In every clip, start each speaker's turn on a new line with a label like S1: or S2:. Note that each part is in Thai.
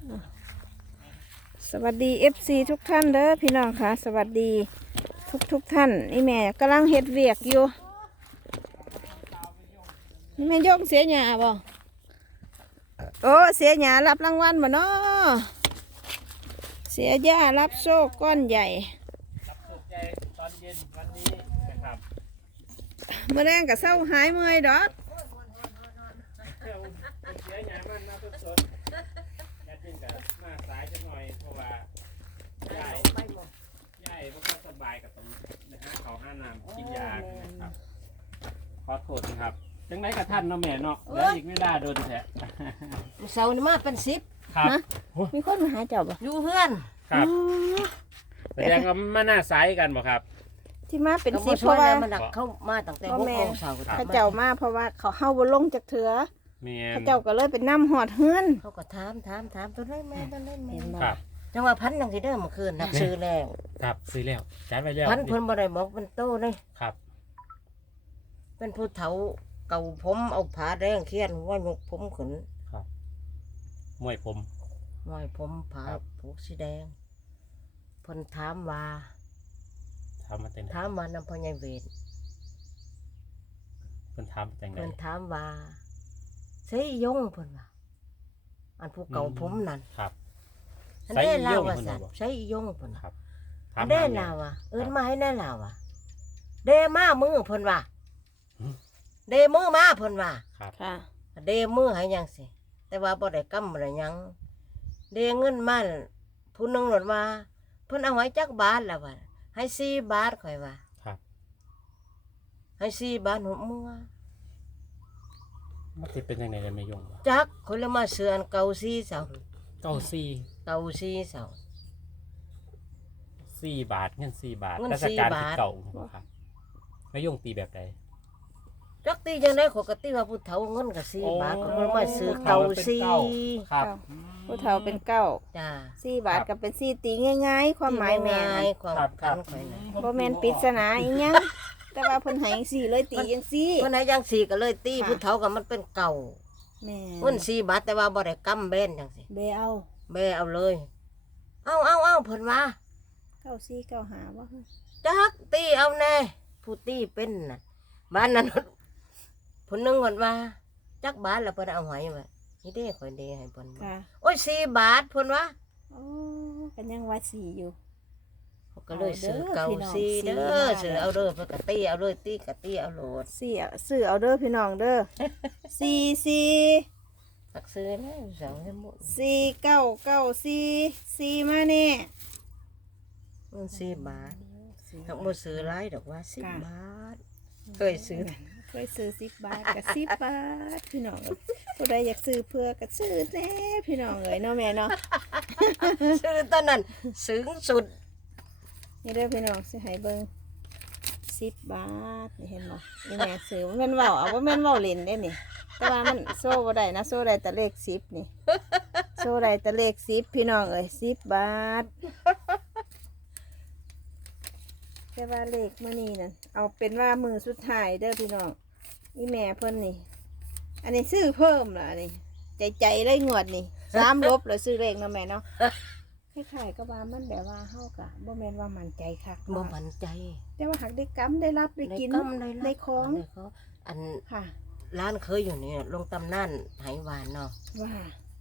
S1: สวัสดี FC ทุกท่านเด้อพี่น้องค่ะสวัสดีทุกท่านนี่แม่กำลังเฮ็ดเวียกอยู่นี่แม่ยกเสียหยาบ่โอ้เสียหยารับรางวัลบ่เนาะเสียหญ้ารับโซ่ก้อนใหญ่
S2: รับสุกใจตอนเย็นวันนี้นะครับ
S1: เมื่อแรงกับเศร้าหายเมื่อยดอก
S2: เสียหยามันน่าสดๆอยากกินกับมาสายจะหน่อยเพราะว่าย่ายเพราะเขาสบายกับตรงนะฮะเขาห้าน้ำกินยานะครับขอโทษนะครับจังไรกับท่านเนาะแม่เนาะแล้วอีกไม่ได้โดนแทะ
S3: เสาร์นี่มาเป็น10
S2: ครับ
S1: มีคนมาหาเจ้าบ่
S3: อยู่เพื่อน
S2: ครับแสดงว่ามาหน้าสายกันบ่ครับ
S1: ที่มาเป็น
S3: ก็
S1: สิ
S3: บ่
S1: เพ
S3: ช่วย
S1: ราะว่า
S3: แล้วมันเข้ามาตั้งแต่6 โมงเช้าก็
S1: เขาเจ้ามาเพราะว่าเขาเฮาบ่ลงจากเถือ
S2: แม่
S1: เขาเจ้าก็เลยเป็นน้ำหอดเฮือน
S3: เขาก็ถามตัวได้แม่ตัวได้แม่
S2: ครับ
S3: จังว่าพันจังสิเด้อเมื่อคืนนักซื้อแล้ว
S2: ครับซื้อแล้วจัดไว้แล้ว
S3: พันเพิ่นบ่ได้บอกเป็นโตเลย
S2: ครับ
S3: เป็นผู้เฒ่าเก่าผมเอาผ้าแดงเขียนว่ายกผมขึ้น
S2: มวยผม
S3: น้อยผมผ้าผูกสีแดงเพิ่นถามว่า
S2: ทำมาเต็ม
S3: ถามว่านำพ่อใหญ่เวท
S2: เพิ่นทำจังได
S3: เพิ่นถามว่าใส่ยงเพิ่นว่าอันผู้เก่าผมนั่น
S2: ครับ
S3: อันนี้ลาวว่าสัตว์ใช้ยงเพิ่น
S2: ครับ
S3: อันนี้ลาวว่าเอิ้นมาให้แน่ลาวว่าเดมามือเพิ่นว่าเดมือมาเพิ่นว่า
S2: ครับ
S1: ค่ะ
S3: เดมือให้ยังสิแต่ว่าบ่ได้กำอะไรยังเดเงินมาผู้นึงหลดว่าเพิ่นเอาไว้จักบาทแล้วว่าให้4 บาทข่อยว่า
S2: ครับ
S3: ให้4 บาทหัวมือ
S2: มันสิเป็นยังไงกันไม่ยงวะ
S3: จักคนละมาเสือนเก่า4เสา
S2: เก้าสี่
S3: เก่า4เสา
S2: 4 บาทเงิน4 บาท
S3: เงิน
S2: ราชการ
S3: 4 บา
S2: ที่
S3: ท
S2: เก่าครับไม่ยงตีแบบใด
S3: จักตีจังได๋เขาก็ตีว่าผู้เฒ่าเงินก็4 บาทก็มาซื้อเก่า4
S2: ครับ
S1: ผู้เฒ่าเป็นเก้า
S3: จ้า
S1: 4 บาทกับเป็น4ตีง่ายๆความหมายแม่
S3: ง่ายๆความ
S2: ครับ
S3: กันข่อยนะ
S1: บ่แม่นปริศนาอีหยังแต่ว่าเพิ่นให้สี่เลยตีจังซี่
S3: เพิ่นให้จังสี่ก็เลยตี
S1: ค่ะ
S3: ผู้เฒ่าก็มันเป็นเก่า
S1: แม่
S3: เงิน4 บาทแต่ว่าบ่ได้กำแบนจังซี่
S1: เบเอา
S3: แม่เอาเลย เอาเพิ่นว่า
S1: 94 95บ่
S3: จักตีเอาแน่ผู้ตีเป็นน่ะบ้านนั้นผู้หนึงก่อนว่าจักบาทแล้วเพิ่นเอาให้ว่านี่เด้ข่อยเด้ให้เพิ่นว่า
S1: ค่ะ
S3: โอ้ย4 บาทเพิ่นว่า
S1: โอ้กันยังว่า4อยู่
S3: เขาก็เลยซื้อ
S1: เอาเด้อ
S3: เก่า
S1: พี่น้อง
S3: 4
S1: สี่
S3: เด้
S1: บา
S3: อ
S1: ท
S3: ซื้อเอาเด้อเพิ่นก็ตีเอาเลยตีก็ตีเอาโลด
S1: ซื้อเอาเด้อพี่น้องเด้อ44
S3: ตักซื้อนะเสาให้หมด
S1: 4994มาแน่
S3: มัน4 บาททั้งหมดซื้อหลายดอกว่า10 บาทเคยซื้อ
S1: เคยซื้อ10 บาทกับ10 บาทพี่น้องผู้ใดอยากซื้อเพื่อก็ซื้อแน่พี่น้องเอ้ยเนาะแม่เนาะ
S3: ซื้อตอนนั้นสูงสุด
S1: นี่เด้อพี่น้องสิให้เบิ่ง10 บาทนี่เห็นบ่นี่แม่ซื้อมันแม่นเว้าเอาบ่แม่นเว้าเล่นเด้นี่แต่ว่ามันโซ่บ่ได้นะโซ่ได้แต่เลข10นี่โซ่ได้แต่เลข10พี่น้องเอ้ย10 บาทแต่ว่าเลขมื้อนี้นั่นเอาเป็นว่ามือสุดท้ายเด้อพี่น้องอีแม่เพิ่นนี่ อันนี้ซื้อเพิ่มล่ะอันนี้ใจเลยงวดนี่3ลบเลยซื้อเลขเนาะแม่เนาะคล้ายๆก็ว่ามันแบบว่าเฮากะบ่แม่นว่ามั่นใจคัก
S3: บ่
S1: เนาะ
S3: มั่นใจ
S1: แต่ว่าหักได้กำได้รับได้กิน
S3: กำได้รับ
S1: ได้ของ
S3: ได้ของอัน
S1: ค่ะ
S3: ร้านเคยอยู่นี่ลงตำนานไหหวานเนาะ
S1: ว่า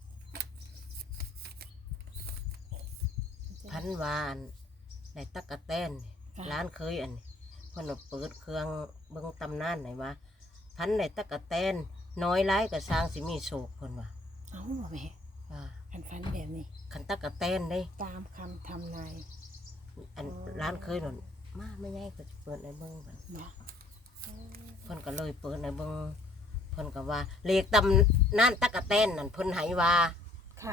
S3: พันหวานในตักกะแตนร้านเคยอันนี้เพิ่นว่าเปิดเครื่องเบิ่งตำนานไหนว่าพันในตักกะแตนน้อยหลายก็สร้างสิมีโศกเพิ่นว่า
S1: เอาบ่แม่
S3: ว่า
S1: คันฟันแบบนี้
S3: คันตักกะแตนเด้
S1: ตามคำทำนาย
S3: อันร้านเคยนั่นมาไม่ใหญ่ก็สิเปิดในเบิ่งบัด
S1: บ่
S3: เพิ่นก็เลยเปิดในเบิ่งเพิ่นก็ว่าเลขตำนานตักกะแตนนั่นเพิ่นให้ว่า
S1: ค่ะ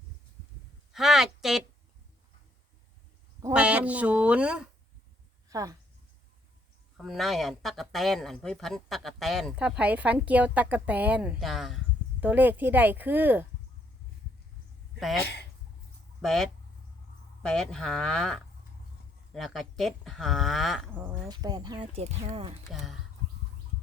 S3: 57
S1: โอ้ทำนาย
S3: 80
S1: ค่ะ
S3: คำนายอันตักกะแตนอันพิพันธ์ตักกะแตน
S1: ถ้าไผฟันเกี่ยวตักกะแตน
S3: จ้า
S1: ตัวเลขที่ได้คือ
S3: แปดหาแล้วก็7 หา
S1: อ๋อ8575
S3: จ้า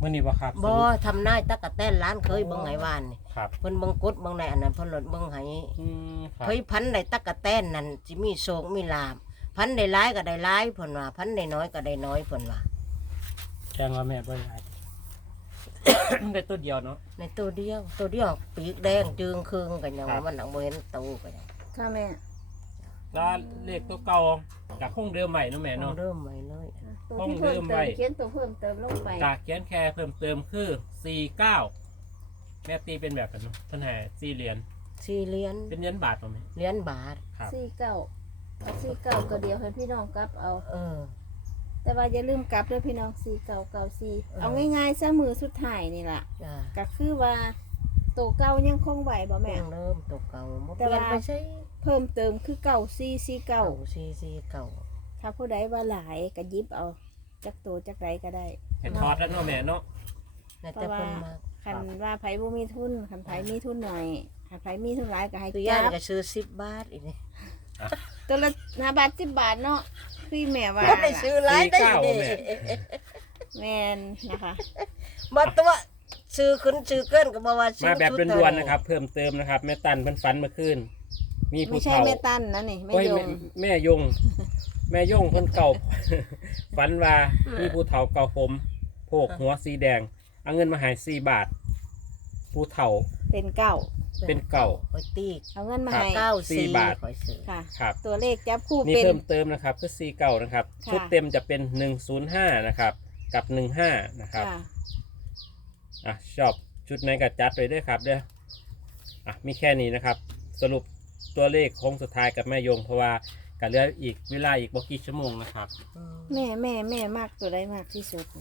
S2: มื้อนี้บ่ครับ
S3: บ่ทำนายตักกะแตนร้านเคยเบิ่งไห้วานนี่
S2: ครับ
S3: เพิ่นเบิ่งกดเบิ่งในอันนั้นเพิ่นลดเบิ่งให้
S2: ครับ
S3: เฮ้ยพันได้ตักกะแตนนั่นสิมีโชคมีลาภพันได้หลายก็ได้หลายเพิ่นว่าพันได้น้อยก็ได้น้อยเพิ่นว่า
S2: แจ้งว่าแม่บ่ได้ ได้ตัวเดียวเนาะ
S3: ในตัวเดียวปีกแดงจึงครึ่งกันยัง
S2: ครับ
S3: ว่ามันหนังบ่เห็นโตกันยัง
S1: ค่ะแม่
S2: แล้วเลขตัวเก่าจากคงเดิมใหม่เนาะแม่เนาะ
S3: เริ่มใหม่เลย
S1: ตัวที่เพิ่มเติมเขียนตัวเพิ่มเติมลงไป
S2: จากเขียนแค่เพิ่มเติมคือ49แม่ตีเป็นแบบนั้นเนาะเพิ่นให้4เหรียญ
S3: 4เหรียญ
S2: เป็นเหรียญบาทบ่แม่
S3: เหรียญบาท
S2: ครับ
S1: 49ก็เดียวให้พี่น้องกลับเอา
S3: เออ
S1: แต่ว่าอย่าลืมกลับด้วยพี่น้อง4994เอาง่ายๆซะมือสุดท้ายนี่ล่ะ
S3: จ้า
S1: ก็คือว่าตัวเก่ายังคงไหวบ่แม่
S3: เริ่มตกเก่าบ่เป
S1: แต่
S3: ลี่ยน
S1: ว่า
S3: ไปใช่
S1: เพิ่มเติมคือ9449
S3: เก่าซีเก่า
S1: ถ้าผู้ใดว่าหลายก็หยิบเอาจักตัวจักไรก็ได้
S2: เห็นทอดแล้วเนาะแม่เนาะ
S3: น่าจะเพิ่นมา
S1: คันว่าไผบ่มีทุนคันไผมีทุนหน่อยคันไผมีทุนหลายก็ให้
S3: ตัว
S1: จั
S3: ย่าง
S1: บ
S3: ก็ซื้อ10 บาทอีนี่
S1: ตัวละ5 บาท10 บาทเนาะคือแม่ว่า
S3: ได้ซื้อหลายได้ดิ
S1: แม่นนะคะ
S3: บ่ตัวซื้อขึ้นซื้อเกินก็บ่ว่าซื้
S2: มา
S3: อ
S2: แบบ
S3: ชุ
S2: ด่วนๆนะครับ เพิ่มเติมนะครับแม่ตันเพิ่นฝันเมื่อคืนมี
S1: ไม่
S2: ผู้
S1: ใช่
S2: เฒ่า
S1: แม่ตั้นนะนี่แม่
S2: โอ้ย
S1: ยง
S2: แม่ยง แม่ยงเพิ่นเก่า ฝันว่ามีผู้เฒ่าเก่าผมโพกหัวสีแดงเอาเงินมาให้4 บาท ผู้เฒ่า
S1: เป็นเก้า
S2: เป็นเก่า
S3: ข่อยตี
S1: เอาเงินมา
S2: ครับ
S1: ให้
S3: 94
S2: บาท
S3: ข่อยซื้อ
S1: ค่ะ
S2: ครับ
S1: ตัวเลขจับคู่
S2: นี่
S1: เป็น
S2: เพิ่มเติมนะครับคือ4เก่านะครับ
S1: ค่ะ
S2: ชุดเต็มจะเป็น105นะครับกับ15นะครับ
S1: ค่ะ
S2: อ่ะชอบชุดไหนก็จัดไปด้วยครับเด้ออ่ะมีแค่นี้นะครับ สรุปตัวเลขโค้งสุดท้ายกับแม่ยงเพราะว่าก็เหลืออีกเวลาอีกบ่กี่ชั่วโมงนะครับ
S3: อืม
S1: แม่มากตัวใดมากที่สุด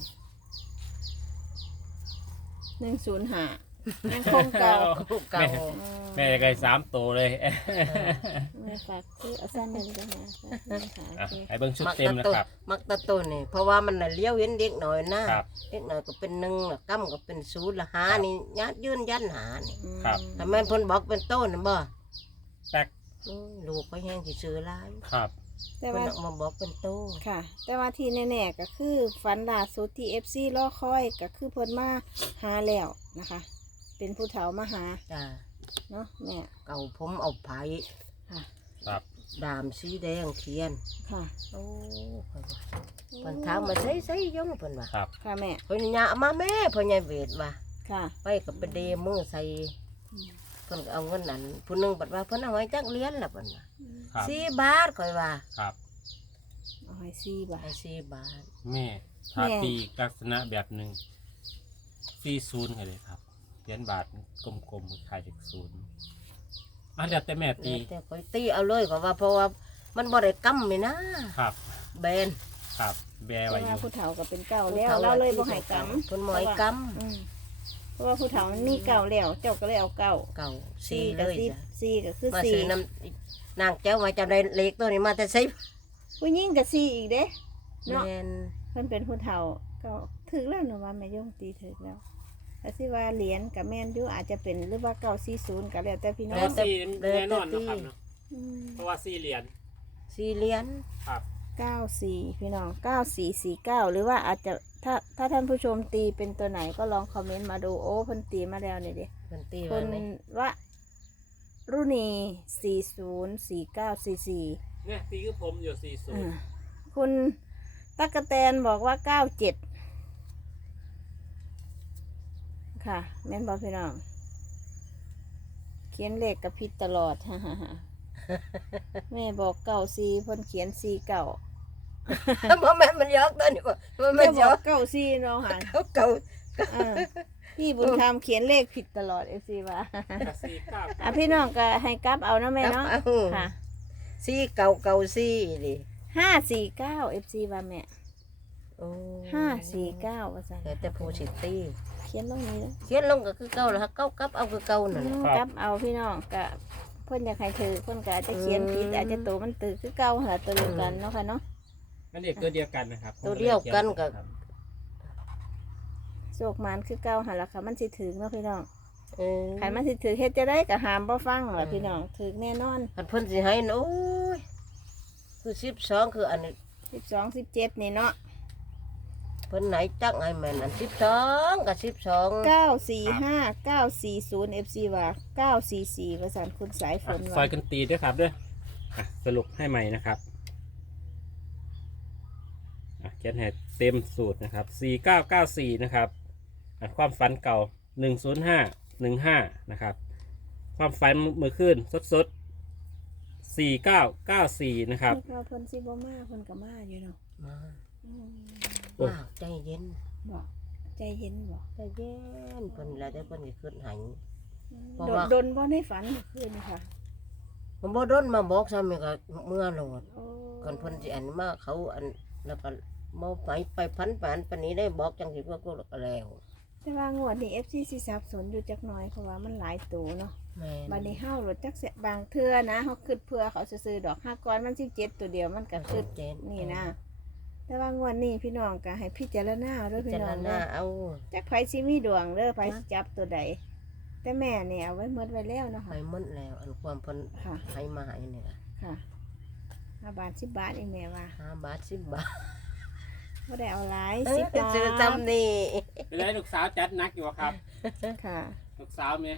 S1: 105ยังคงเก่า
S3: เก่า
S2: แม่ไก่3 ตัวเลย
S1: แม่ฝากคือเอาสั้นเลยก็นะค่ะโอ
S2: อ่ะ
S1: เค
S2: ให้เบิ่งชุดเต็มนะครับ
S3: มักตะต้นนี่เพราะว่ามันน่ะเลี้ยวเห็นเด็กหน่อยนะครับ เด็กหน่อยก็เป็น1ละกำก็เป็น0ละหานี่ยัดยืนยันหานี่
S2: ครับ
S3: ทำไมเพิ่นบอกเป็นต้นน่ะบ่
S2: แตก
S3: ลูกก็แห้งสิซื้อหลาย
S2: ครับ
S1: แต่
S3: เพิ่น
S1: ว่า
S3: เอามาบอกเป็นโต้
S1: ค่ะ แต่ว่าที่แน่ๆก็คือฝันล่าสุดที่ FC รอคอยก็คือเพิ่นมาหาแล้วนะคะ เป็นผู้เฒ่ามาหา
S3: จ้า
S1: เนาะแม่
S3: เก่าผมเอาไผ
S1: ค่ะ
S2: ครับ
S3: ดามสีแดงเขียน
S1: ค่ะ
S3: โอ้เพิ่นว่าเพิ่นถามมาใส่ยงเพิ่นว่า
S2: ครับ
S1: ค่ะแม่
S3: เพิ่นยะมาแม่เพิ่นยายเวทว่า
S1: ค่ะ
S3: ไปก็ไปเดมือใส่เพิ่นก็เอาเงินนั้นผู้หนึงบัดว่าเพิ่นเอาไว้จักเหรียญล่ะเพิ่นว่า
S2: ครับ
S3: 4 บาทข่อยว่า
S2: ครับ
S1: เอาให้ซี่บา
S3: ให้
S1: ท
S3: 4 บาท
S2: แม่ถ้า
S1: แม่
S2: ตีลักษณะแบบหนึ่ง40กันเลยครับเหรียญบาทกลมๆคล้ายๆจาก0อ่ะแล้วแต่แม่ตี
S3: แล้วแต่ข่อยตีเอาเลยข่อยว่าเพราะว่ามันบ่ได้กำนี่นะครับ แบน
S2: ครับแบ
S1: แต่
S2: ไว้อ
S1: ว่า
S2: ยู่
S1: ผู้เฒ่าก็เป็นเก่าแล้วเราเลยบ่ให้กำ
S3: เพิ่นบ่ให้กำ
S1: อืมเพราะว่าผู้เฒ่ามันมีเก่าแล้วเจ้าก็เลยเอาเก่า
S3: เก่า
S1: ซี่
S3: 4
S1: ก็
S3: เลย
S1: ซี่
S3: จ้ะ
S1: ซี่ก็คือ
S3: มา
S1: ซี่
S3: ซื้อน้ำนางเจ้ามาจะได้เลขตัวนี้มาแต่ใส่
S1: ผู้หญิงก็ซี่อีกเด้เนาะ
S3: แม่น
S1: เพิ่นเป็นผู้เฒ่าก็ถึกแล้วหนูว่าแม่ย่งตีถึกแล้วแต่สิว่าเหรียญกับแม่นอยู่อาจจะเป็นหรือว่า940ก็แล้วแต่พี่น้
S2: เพ
S1: อ
S2: ราะ
S1: ง
S2: ว่า4แน่นอนนะครับเนาะ
S1: อืม
S2: เพราะว่า4เหรียญ
S3: 4เหรียญ
S2: ครับ
S1: 94พี่น้อง9449หรือว่าอาจจะถ้าท่านผู้ชมตีเป็นตัวไหนก็ลองคอมเมนต์มาดูโอ้เพิ่นตีมาแล้วนี่เด้
S3: เพิ่นตี
S1: คุ
S3: ว่า
S1: ณ
S3: ไหน
S1: วะรุณี404944
S2: เนี่ยตีคือผมอยู่
S1: คุณตั๊กแตนบอกว่า97ค่ะแม่นบอกพี่น้องเขียนเลขกับพิษตลอด ฮ่าฮ่าฮ่าแม่บอก94เพิ่นเขียน49
S3: บ่แม่นมันยอกตัวนี้บ่บ่
S1: แม่
S3: แม่น
S1: บ
S3: ย
S1: อ
S3: อก
S1: ก94น้องหัน
S3: เก่า
S1: พี่บุญธรรมเขียนเลขผิดตลอด FC ว่า
S2: 49
S1: อ่ะพี่น้องก็ให้กลับเอานะแม่เนาะค่ะ
S3: 4 เก่า4ดิ
S1: 549 FC ว่าแม่
S3: โอ้
S1: 549ว่าซั่น
S3: แต่ผู้สิตี
S1: เขียนลงนี้แล้ว
S3: เขียนลงก็คือเก่าแล้วเก่ากลับเอาคือเก่านั่นแหละ
S1: กลับเอาพี่น้องก็เพิ่นอยากให้ถือเพิ่นก็อาจจะเขียนผิดอาจจะตัวมันตื่นคือเก่าหาตัวเดียวกันเนาะค่ะเนาะ
S2: นั่นเด็กตัวเดียวกันนะครับ
S3: ตัวเดียวกันก็
S2: ครับ
S1: โศกหมานคือเก่าหั่นล่ะค่ะมันสิถึงเนาะพี่น้อง
S3: เออ
S1: คันมันสิถึงเฮ็ดจะได้ก็หามบ่ฟังล่ะพี่น้องถึงแน่นอน
S3: คันเพิ่นสิให้น่ะโอ้ยคือ12คืออันนี้
S1: 12 17นี่เนาะ
S3: เพิ่นไหนจักไอ้แม่นอัน12กับ12
S1: 945 940 FC ว่า944ว่าซั่นคุณสายฝน
S2: ซอ
S1: ว่าย
S2: กันตีด้วยครับด้วยสรุปให้ใหม่นะครับเขียนให้เต็มสูตรนะครับ4994นะครับความฝันเก่า10515นะครับความฝันมือขึ้นสด4994นะครับ
S1: นึกว่าเพิ่นสิบ่มาเพิ่นก็มาอยู่เนาะ
S3: มา
S1: อืม
S3: ว่าใจเย็น
S1: บอกใจเย็นบอก
S3: ใจเย็นเพิ่นแล้วแต่เพิ่นสิขึ้นให้ เพราะ
S1: โดน
S3: ว่า
S1: โดนบ่ในฝันเมื่อคืนนี่ค่ะ
S3: ผมบ่โดนมาบอกซ้ำนี่ก็เมื่อโลด
S1: โอ้
S3: ก่อนเพิ่นสิอันมาเขาอันแล้วก็บ่ไปพันปานปานนี้ได้บอกจังสิพวกกูแล้ว
S1: แต่ว่างวดนี้ FC สิสับสนอยู่จักหน่อยเพราะว่ามันหลายตัวเนาะ
S3: แม่น
S1: บัดนี้เฮาหลดจักเสะบางเทื่อนะเฮาคิดเพื่อเขาซื้อๆดอก5ก้อนมัน17ตัวเดียวมันก็คิด
S3: เจ็ด
S1: นี่นะ แต่ว่างวดนี้พี่น้องก็ให้พิจารณาเด้อพี่
S3: จะ
S1: น้อง
S3: ห
S1: เด้
S3: น้า
S1: อ
S3: เอา
S1: จักไผสิมีดวงเด้อไผสิจับตัวใดแต่แม่เนี่ยเอาไว้หมดไว้แล้วเนาะ
S3: ไป
S1: ค่ะ
S3: หมดแล้วอันความเพิ่น
S1: ค่ะ
S3: ให้มาให้นี่ล่ะ
S1: ค่ะ5บาท10บาทอีแม่ว่า
S3: 5 บาท10 บาท
S1: บ่ได้เอาหลาย
S3: เอ้ย
S1: 10บาท
S3: ซื้อจำนี่
S2: เป็นไรลูกสาวจัดหนักอยู่อะครับ
S1: ค่ะ
S2: ลูกสาวเมีย